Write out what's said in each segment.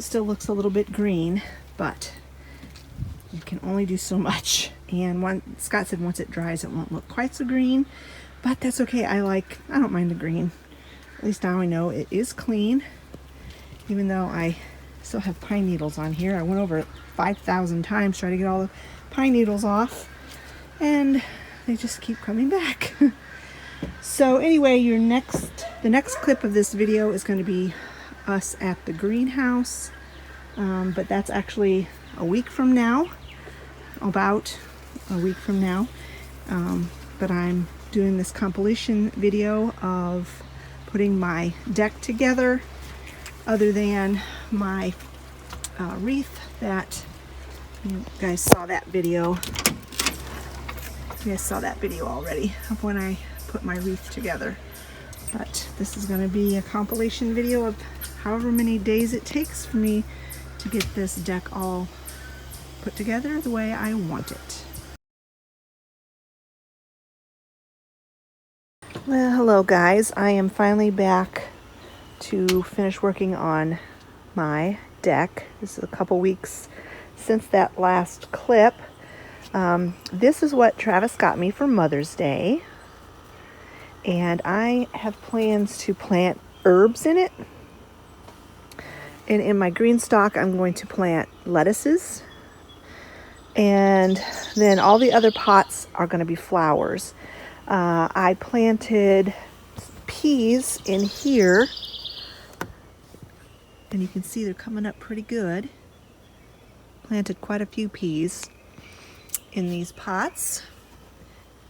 it still looks a little bit green, but you can only do so much. And Scott said once it dries, it won't look quite so green, but that's okay. I don't mind the green. At least now I know it is clean, even though I still have pine needles on here. I went over it 5,000 times trying to get all the pine needles off, and they just keep coming back. So anyway, the next clip of this video is going to be us at the greenhouse, but that's actually a week from now, about a week from now. But I'm doing this compilation video of putting my deck together, other than my wreath that you guys saw that video. You guys saw that video already of when I put my wreath together. But this is going to be a compilation video of however many days it takes for me to get this deck all put together the way I want it. Well, hello guys. I am finally back to finish working on my deck. This is a couple weeks since that last clip. This is what Travis got me for Mother's Day, and I have plans to plant herbs in it. And in my green stock, I'm going to plant lettuces, and then all the other pots are going to be flowers. I planted peas in here, and you can see they're coming up pretty good. Planted quite a few peas in these pots.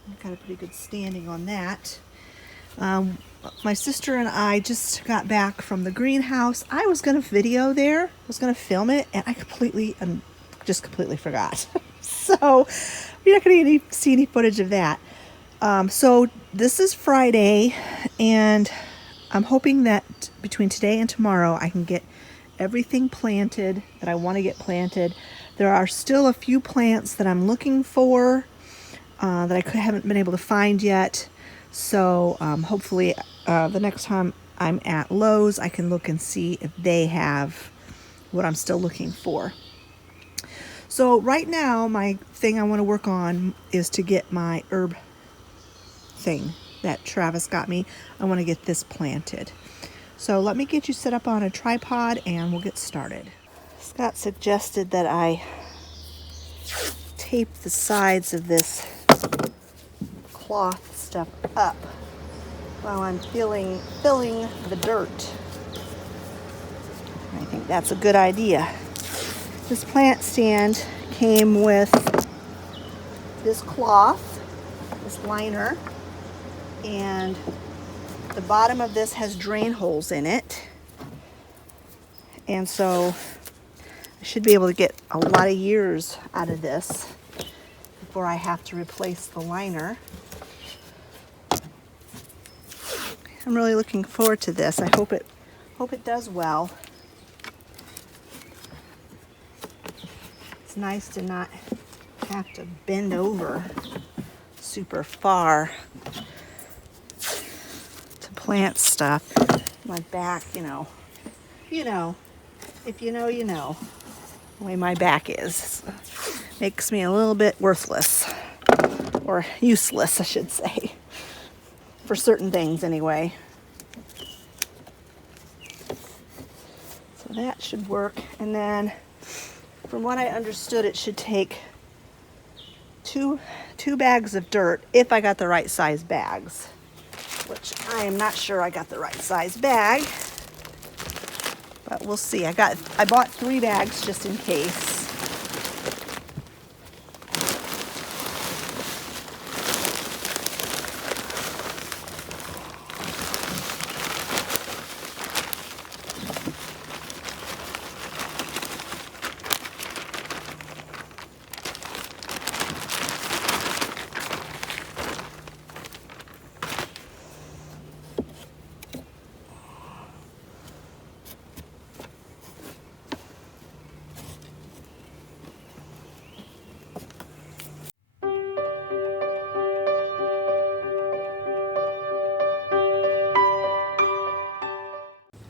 I've got a pretty good standing on that. My sister and I just got back from the greenhouse. I was going to video there. I was going to film it, and I completely forgot. So you're not going to see any footage of that. So this is Friday, and I'm hoping that between today and tomorrow I can get everything planted that I want to get planted. There are still a few plants that I'm looking for that I haven't been able to find yet. So hopefully the next time I'm at Lowe's, I can look and see if they have what I'm still looking for. So right now, my thing I want to work on is to get my herb thing that Travis got me. I want to get this planted. So let me get you set up on a tripod and we'll get started. Scott suggested that I tape the sides of this cloth stuff up while I'm filling the dirt. I think that's a good idea. This plant stand came with this cloth, this liner, and the bottom of this has drain holes in it, and so I should be able to get a lot of years out of this before I have to replace the liner. I'm really looking forward to this. I hope it does well. It's nice to not have to bend over super far to plant stuff. My back, if you know, the way my back is, makes me a little bit worthless, or useless, I should say, for certain things anyway. So that should work. And then from what I understood, it should take two bags of dirt if I got the right size bags, which I am not sure I got the right size bag, but we'll see. I bought 3 bags just in case.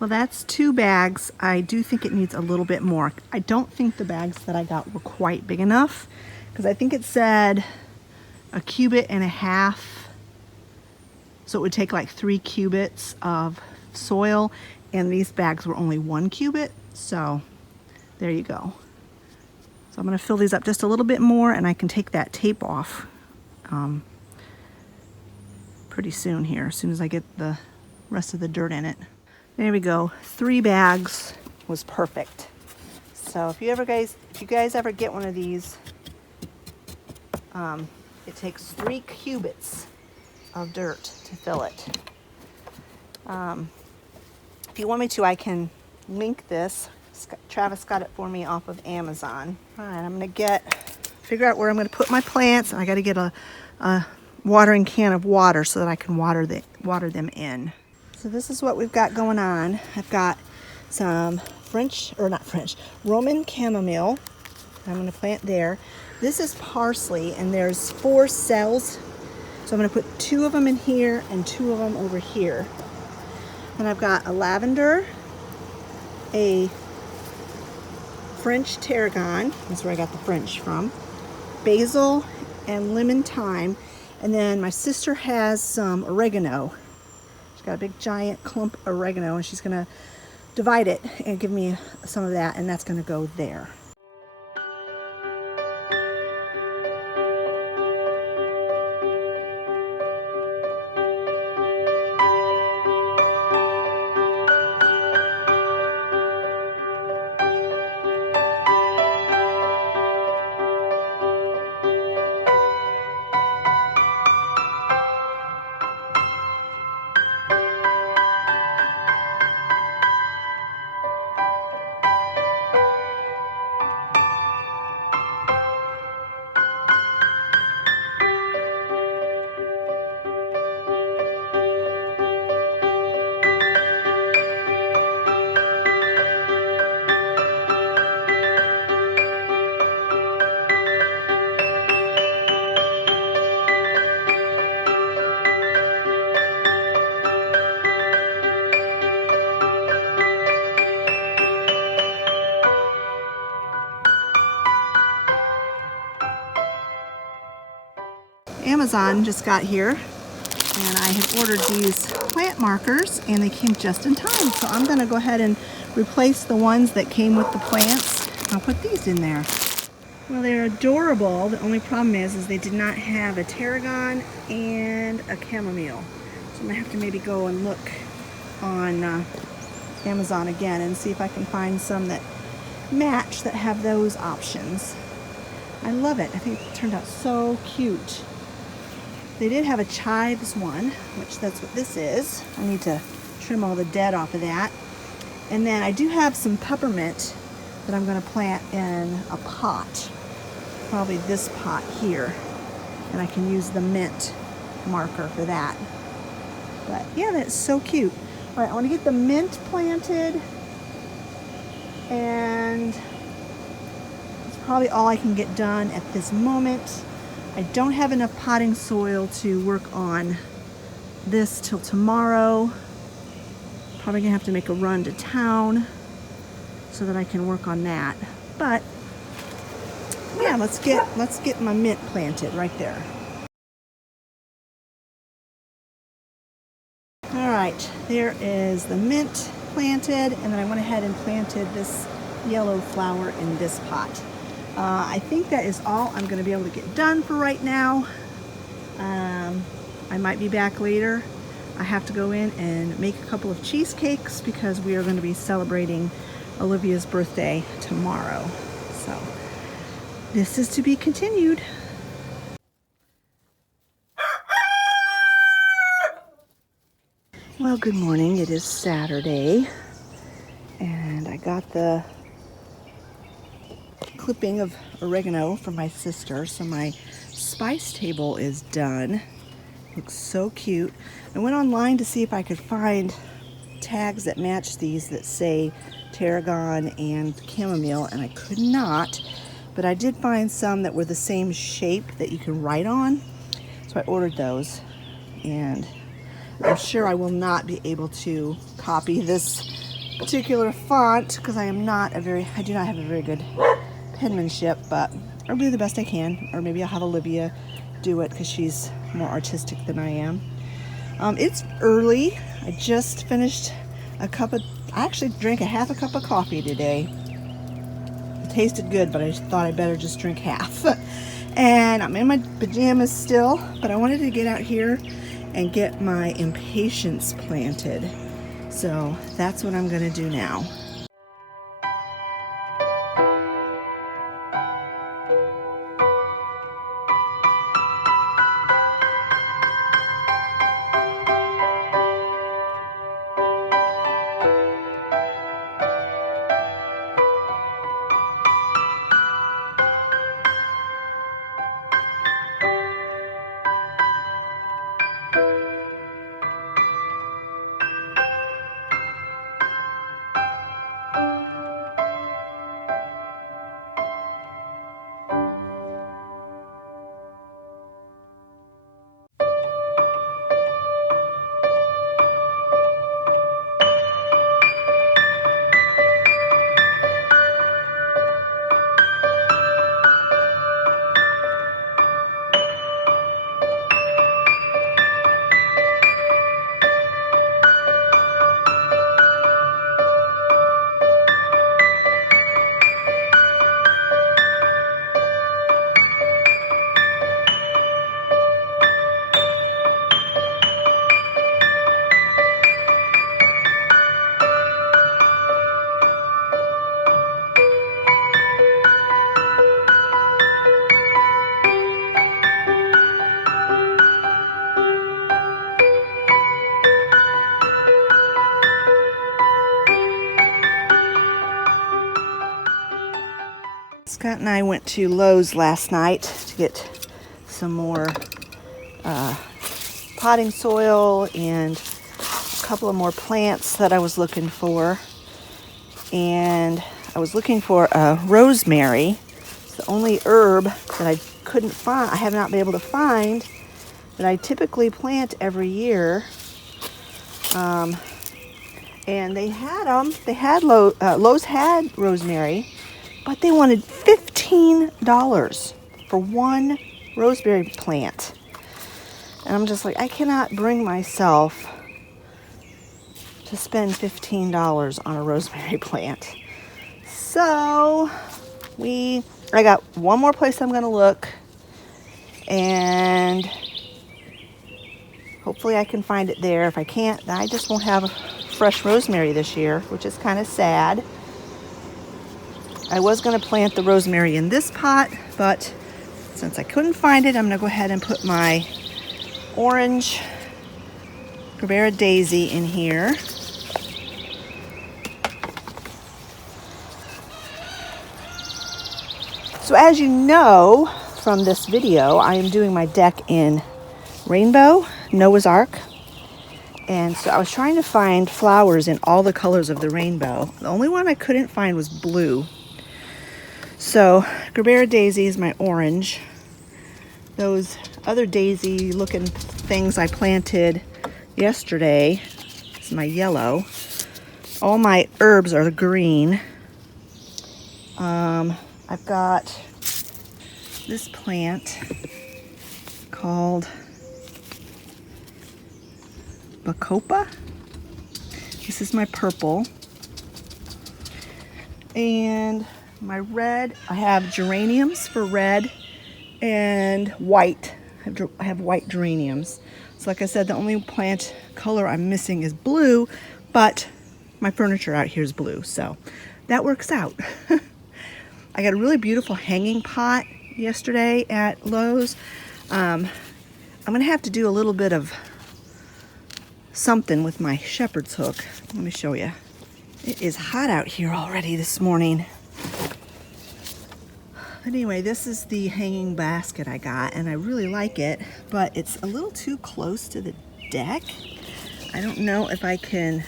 Well, that's 2 bags. I do think it needs a little bit more. I don't think the bags that I got were quite big enough because I think it said 1.5 cubits. So it would take like 3 cubits of soil, and these bags were only 1 cubit. So there you go. So I'm going to fill these up just a little bit more, and I can take that tape off pretty soon here, as soon as I get the rest of the dirt in it. There we go. 3 bags was perfect. So if you guys ever get one of these, it takes 3 cubits of dirt to fill it. If you want me to, I can link this. Travis got it for me off of Amazon. All right, I'm gonna figure out where I'm gonna put my plants, and I gotta get a watering can of water so that I can water them in. So this is what we've got going on. I've got some Roman chamomile. I'm gonna plant there. This is parsley, and there's 4 cells. So I'm gonna put 2 of them in here and 2 of them over here. And I've got a lavender, a French tarragon, that's where I got the French from, basil, and lemon thyme. And then my sister has some oregano. She's got a big giant clump of oregano, and she's gonna divide it and give me some of that, and that's gonna go there. Amazon just got here, and I had ordered these plant markers, and they came just in time. So I'm gonna go ahead and replace the ones that came with the plants. I'll put these in there. Well, they're adorable. The only problem is they did not have a tarragon and a chamomile. So I'm gonna have to maybe go and look on Amazon again and see if I can find some that match, that have those options. I love it. I think it turned out so cute. They did have a chives one, which that's what this is. I need to trim all the dead off of that. And then I do have some peppermint that I'm going to plant in a pot. Probably this pot here. And I can use the mint marker for that. But yeah, that's so cute. All right, I want to get the mint planted. And that's probably all I can get done at this moment. I don't have enough potting soil to work on this till tomorrow. Probably gonna have to make a run to town so that I can work on that. But yeah, let's get my mint planted right there. All right, there is the mint planted, and then I went ahead and planted this yellow flower in this pot. I think that is all I'm going to be able to get done for right now. I might be back later. I have to go in and make a couple of cheesecakes because we are going to be celebrating Olivia's birthday tomorrow. So this is to be continued. Well, good morning. It is Saturday, and I got the clipping of oregano from my sister, so my spice table is done. Looks so cute. I went online to see if I could find tags that match these that say tarragon and chamomile, and I could not, but I did find some that were the same shape that you can write on, so I ordered those. And I'm sure I will not be able to copy this particular font because I do not have a very good penmanship, but I'll do the best I can. Or maybe I'll have Olivia do it because she's more artistic than I am. It's early. I just finished I actually drank a half a cup of coffee today. It tasted good, but I thought I better just drink half. And I'm in my pajamas still, but I wanted to get out here and get my impatiens planted. So that's what I'm gonna do now. Scott and I went to Lowe's last night to get some more potting soil and a couple of more plants that I was looking for. And I was looking for rosemary. It's the only herb that I couldn't find. I have not been able to find that I typically plant every year. And they had them. Lowe's had rosemary, but they wanted $15 for one rosemary plant. And I'm just like, I cannot bring myself to spend $15 on a rosemary plant. So I got one more place I'm going to look, and hopefully I can find it there. If I can't, I just won't have fresh rosemary this year, which is kind of sad. I was going to plant the rosemary in this pot, but since I couldn't find it, I'm going to go ahead and put my orange Gerbera daisy in here. So as you know from this video, I am doing my deck in rainbow, Noah's Ark. And so I was trying to find flowers in all the colors of the rainbow. The only one I couldn't find was blue. So Gerbera daisy is my orange. Those other daisy looking things I planted yesterday is my yellow. All my herbs are the green. I've got this plant called Bacopa. This is my purple. And my red, I have geraniums for red and white. I have white geraniums. So like I said, the only plant color I'm missing is blue, but my furniture out here is blue, so that works out. I got a really beautiful hanging pot yesterday at Lowe's. I'm gonna have to do a little bit of something with my shepherd's hook. Let me show you. It is hot out here already this morning. Anyway, this is the hanging basket I got, and I really like it, but it's a little too close to the deck. I don't know if I can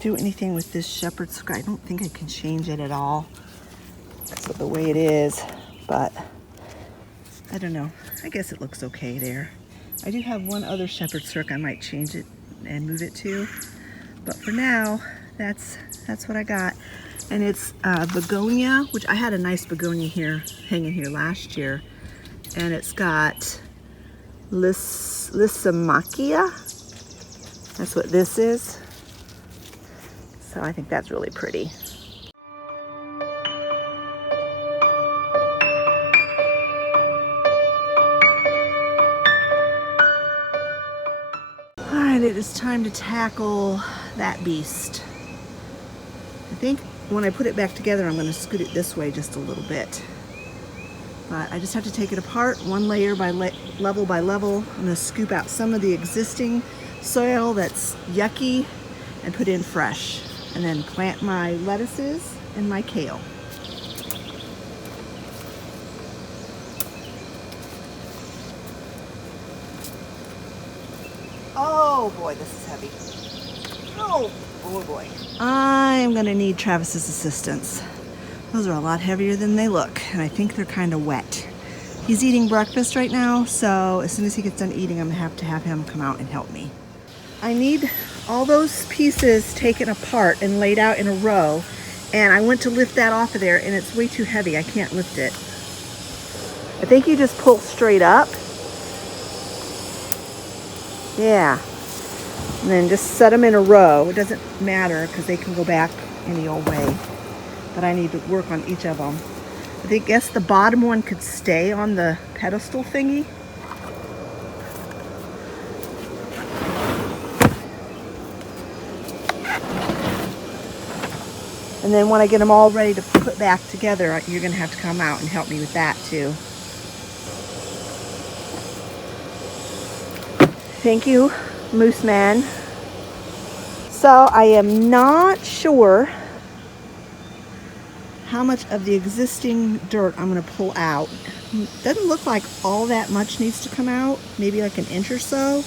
do anything with this shepherd's hook. I don't think I can change it at all. That's the way it is, but I don't know. I guess it looks okay there. I do have one other shepherd's hook I might change it and move it to, but for now, that's what I got. And it's begonia, which I had a nice begonia here, hanging here last year. And it's got Lysimachia. That's what this is. So I think that's really pretty. All right, it is time to tackle that beast. I think when I put it back together, I'm going to scoot it this way just a little bit. But I just have to take it apart one layer by level by level. I'm going to scoop out some of the existing soil that's yucky and put in fresh. And then plant my lettuces and my kale. Oh boy, this is heavy. Oh boy. I'm gonna need Travis's assistance. Those are a lot heavier than they look, and I think they're kind of wet. He's eating breakfast right now, so as soon as he gets done eating, I'm gonna have him come out and help me. I need all those pieces taken apart and laid out in a row, and I went to lift that off of there, and it's way too heavy. I can't lift it. I think you just pull straight up. Yeah. And then just set them in a row. It doesn't matter because they can go back any old way. But I need to work on each of them. I guess the bottom one could stay on the pedestal thingy. And then when I get them all ready to put back together, you're going to have to come out and help me with that too. Thank you, Moose Man. So I am not sure how much of the existing dirt I'm going to pull out. Doesn't look like all that much needs to come out, maybe like an inch or so.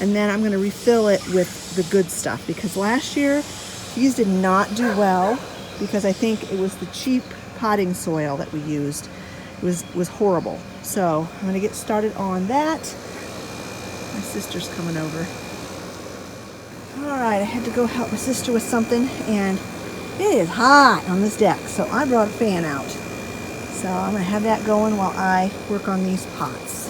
And then I'm going to refill it with the good stuff, because last year these did not do well because I think it was the cheap potting soil that we used. It was horrible. So I'm going to get started on that. My sister's coming over. All right, I had to go help my sister with something, and it is hot on this deck, so I brought a fan out. So I'm going to have that going while I work on these pots.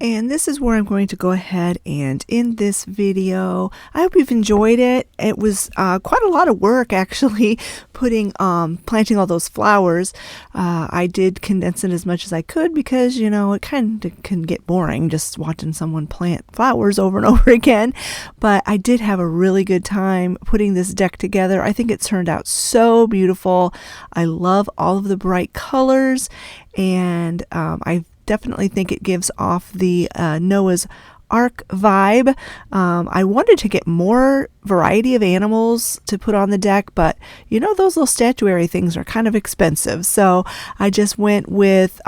And this is where I'm going to go ahead and end this video. I hope you've enjoyed it. It was quite a lot of work actually planting all those flowers. I did condense it as much as I could because, you know, it kind of can get boring just watching someone plant flowers over and over again. But I did have a really good time putting this deck together. I think it turned out so beautiful. I love all of the bright colors, and I definitely think it gives off the Noah's Ark vibe. I wanted to get more variety of animals to put on the deck, but you know, those little statuary things are kind of expensive. So I just went with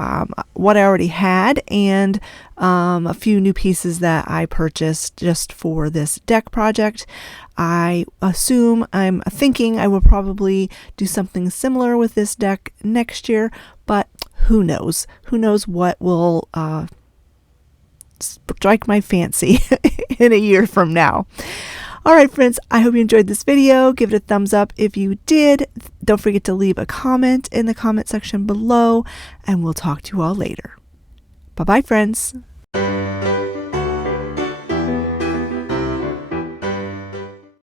what I already had and a few new pieces that I purchased just for this deck project. I'm thinking I will probably do something similar with this deck next year, but who knows? Who knows what will strike my fancy in a year from now. All right, friends, I hope you enjoyed this video. Give it a thumbs up if you did. Don't forget to leave a comment in the comment section below, and we'll talk to you all later. Bye-bye, friends.